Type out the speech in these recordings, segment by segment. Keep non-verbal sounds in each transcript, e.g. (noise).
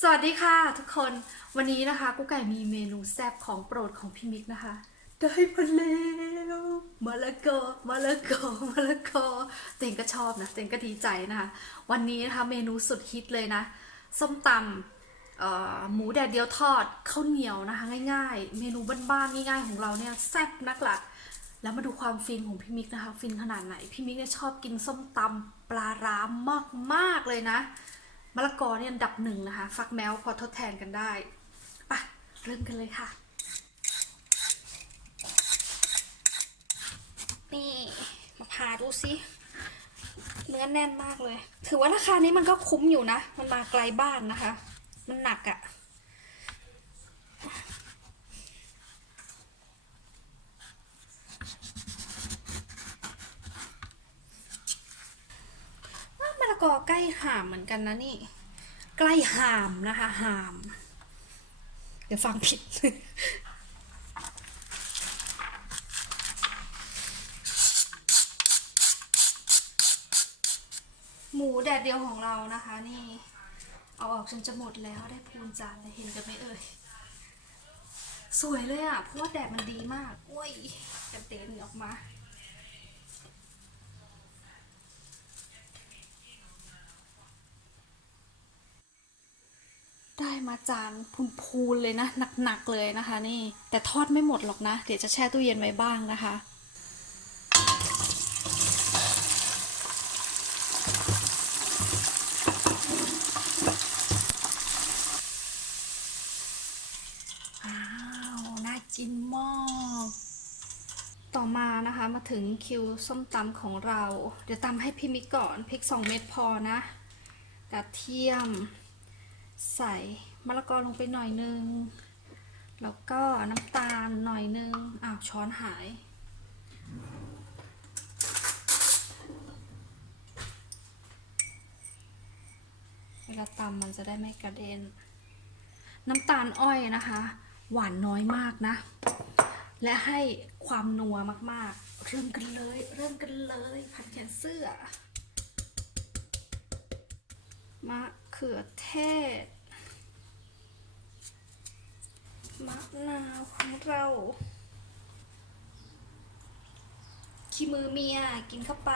สวัสดีค่ะทุกคนวันนี้นะคะกุ๊กไก่มีเมนูแซ่บของโปรดของพี่มิกนะคะ ได้มาแล้วมะละกอมะละกอมะละกอเต็งก็ชอบนะเต็งก็ดีใจนะคะวันนี้นะคะเมนูสุดฮิตเลยนะ ส้มตำเอ่อหมูแดดเดียวทอดข้าวเหนียวนะคะ ง่าย ๆ เมนูบ้านๆง่ายๆของเราเนี่ยแซ่บนักละแล้วมาดูความฟินของพี่มิกนะคะ ฟินขนาดไหนพี่มิกเนี่ยชอบกินส้มตำปลาร้ามากๆเลยนะ มะละกอเนี่ยอันดับหนึ่งนะคะ ฟักแมวพอทดแทนกันได้ปะเริ่มกันเลยค่ะ นี่มาพาดูสิเนื้อแน่นมากเลย ถือว่าราคานี้มันก็คุ้มอยู่นะ มันมาไกลบ้านนะคะ มันหนักอะ่ะ ว่ามะ ใกล้หามเหมือนกันนะนี่ ใกล้หามนะคะหาม เดี๋ยวฟังผิด หมูแดดเดียวของเรานะคะนี่ เอาออกจนจะหมดแล้วได้พูนจานเลยเห็นกันไหมเอ่ยสวยเลยอะ เพราะว่าแดดมันดีมาก โอ้ยกระเด็นออกมา ได้มาจานพูนๆเลยนะหนักๆเลยนะคะ นี่แต่ทอดไม่หมดหรอกนะ เดี๋ยวจะแช่ตู้เย็นไว้บ้างนะคะอ้าวน่ากินมากต่อมานะคะมาถึงคิวส้มตำของเรา เดี๋ยวตำให้พี่มิกก่อนพริก 2 เม็ดพอนะกระเทียม ใส่มะละกอลงไปหน่อยนึง แล้วก็น้ำตาลหน่อยนึง อ้าวช้อนหาย เวลาตำมันจะได้ไม่กระเด็น น้ำตาลอ้อยนะคะ หวานน้อยมากนะ และให้ความนัวมากๆ เริ่มกันเลย เริ่มกันเลย ผัดแขนเสื้อ มะเขือเทศ มะนาวของเราขี้มือเมียกินเข้าไป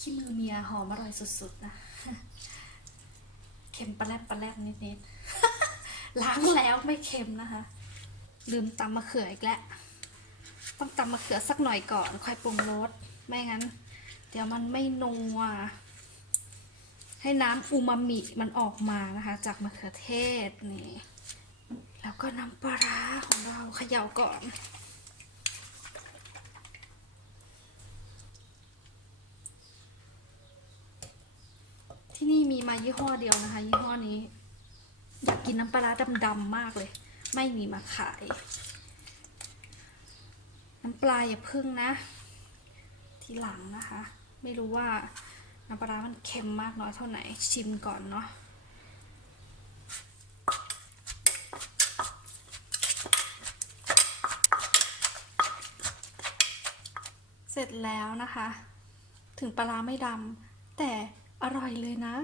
ขี้มือเมียหอมอร่อยสุดๆนะ เค็มปลาแรบปลาแรบนิดๆ ล้างแล้วไม่เค็มนะคะ ลืมตำมะเขืออีกแล้ว ต้องตำมะเขือสักหน่อยก่อนค่อยปรุงรสไม่งั้น เดี๋ยวมันไม่นัวให้น้ำอูมามิมันออกมานะคะ จากมะเขือเทศนี่แล้วก็น้ำปลาร้าของเราเขย่าก่อนที่นี่มีมายี่ห้อเดียวนะคะ ยี่ห้อนี้ อยากกินน้ำปลาร้าดำๆมากเลย ไม่มีมาขาย น้ำปลาอย่าพึ่งนะ ทีหลังนะคะ ไม่รู้ว่าน้ำปลามันเค็มมากน้อยเท่าไหนชิมก่อนเนาะเสร็จแล้วนะคะ ถึงปลาไม่ดำแต่อร่อยเลยนะ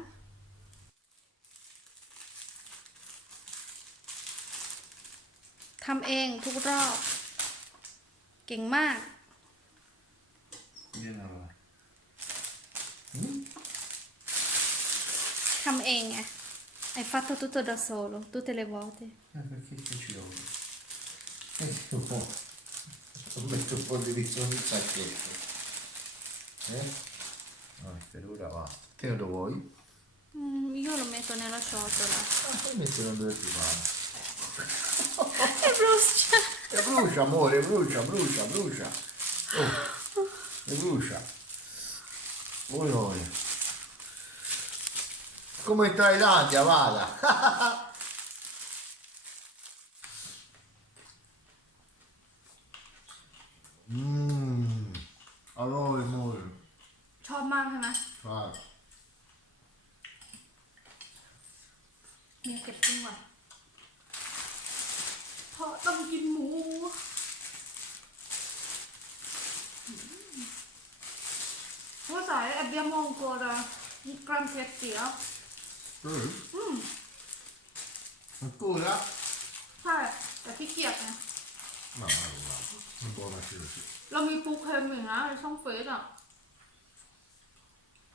ทำเองทุกรอบ ก่งมาก Viene allora. ทำเองไง hai fatto tutto da solo tutte le volte Eh, perché che ci vuole? Eh, oh. metto un po' di riso nel sacchetto. Eh? No, per ora va. Te lo vuoi? Mm, io lo metto nella ciotola Ah, poi mettilo dove ti pare. (laughs) brucia amore, brucia, brucia, brucia. Oh, e brucia. Oi, oi. Come Thailandia, vada. (laughs) Mmm, อืม Vad sa jag? Abbiamo ancora un gran piattiere. Mm. Mm. Ancora? ใช่แต่ขี้เกียจไง Ma guarda, un buona così. เรามีปูเค็มอยู่นะในช่องเฟซอะ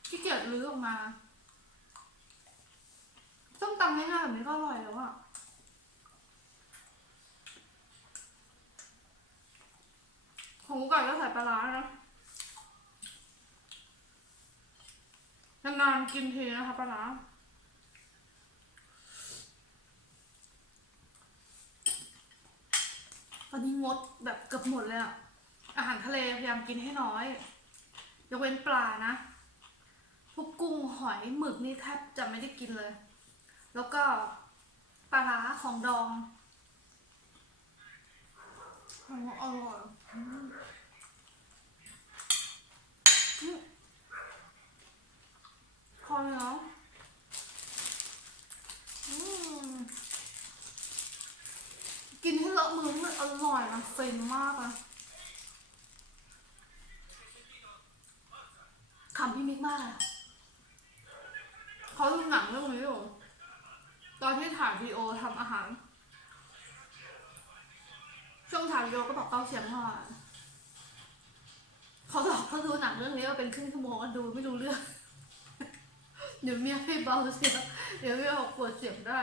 ขี้เกียจรื้อออกมาส้มตำง่ายๆแบบนี้ก็อร่อยแล้วอะ ของกูไก่ก็ใส่ปลาร้านะ นานๆกินทีนะคะปลาร้าตอนนี้งดแบบเกือบหมดเลยอะอาหารทะเลพยายามกินให้น้อย ยกเว้นปลานะ พวกกุ้งหอยหมึกนี่แทบจะไม่ได้กินเลย แล้วก็ปลาร้าของดองอร่อยอร่อยอืมอืม พอแล้วอืมกินให้เลอะมือมันอร่อยมันเฟินมากอะขำพี่มิกมากอะเขาดูหนังเรื่องนี้อยู่ตอนที่ถ่ายวีโอทำอาหาร ช่วงถ่ายวีโอก็บอกเต้าเสียงว่าเขาบอกเขาดูหนังเรื่องนี้ว่าเป็นครึ่งชั่วโมงก็ดูไม่รู้เรื่อง เดี๋ยวเมียให้เบาเสียงเดี๋ยวเมียบอกปวดเสียงได้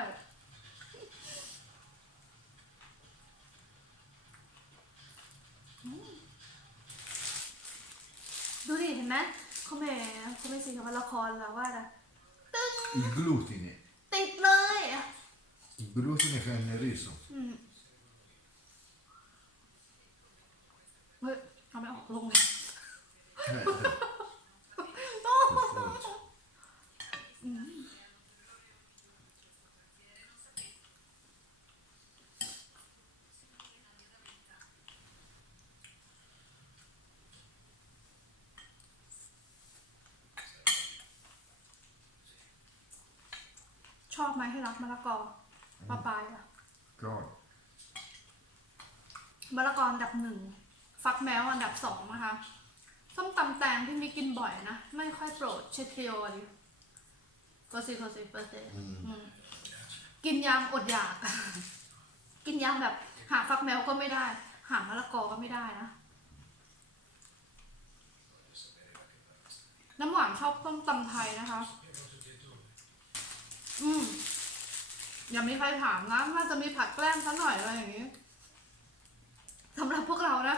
ดูดิเห็นไหมเขาไม่เขาไม่สิคำว่าละครแล้วว่านะ Il glutine. ติดเลยอะ Il glutine che è nel riso. อืมเฮ้ยเอาไม่ออกลงเลย Eh, eh, per forza. ชอบไหมให้รักมะละกอปลาปลายอะ God. มะละกออันดับหนึ่งฟักแมวอันดับสองนะคะส้มตำแตงที่มีกินบ่อยนะ ไม่ค่อยโปรดเชทริโอดิโฟซิโฟซิเปอร์เซกินยามอดอยาก กินยามแบบ หาฟักแมวก็ไม่ได้ หามะละกอก็ไม่ได้นะ น้ำหวานชอบส้มตำไทยนะคะ อืมอย่ามีใครถามนะว่าจะมีผัดแกล้มซะหน่อยอะไรอย่างนี้สำหรับพวกเรานะ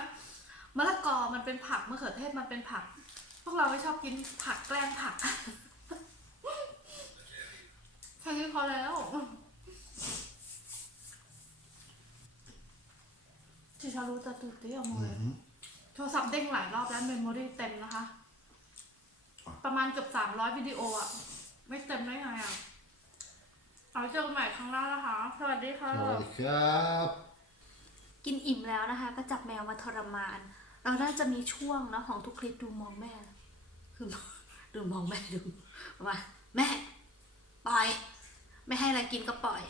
มะละกอมันเป็นผักมะเขือเทศมันเป็นผัก พวกเราไม่ชอบกินผักแกล้มผักแค่นี้พอแล้วจิชารู้จะตื่นเต้นเอาเลย Mhm. โทรศัพท์เด้งหลายรอบแล้วเมมโมรี่เต็มนะคะ ประมาณเกือบสามร้อยวิดีโออะไม่เต็มได้ไงอะ เอาไว้เจอกันใหม่ครั้งหน้านะคะ สวัสดีค่ะ Ciao. กินอิ่มแล้วนะคะ ก็จับแมวมาทรมาน เราน่าจะมีช่วงเนาะของทุกคลิปดูมองแม่ คือดูมองแม่ดูว่าแม่ ปล่อย ไม่ให้อะไรกินก็ปล่อย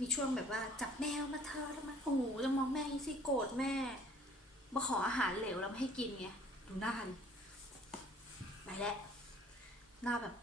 มีช่วงแบบว่าจับแมวมาเธอแล้วมันโอ้โหจะมองแม่สิโกรธแม่มาขออาหารเหลวแล้วไม่ให้กินไงดูหน้าดิไปแล้วหน้าแบบ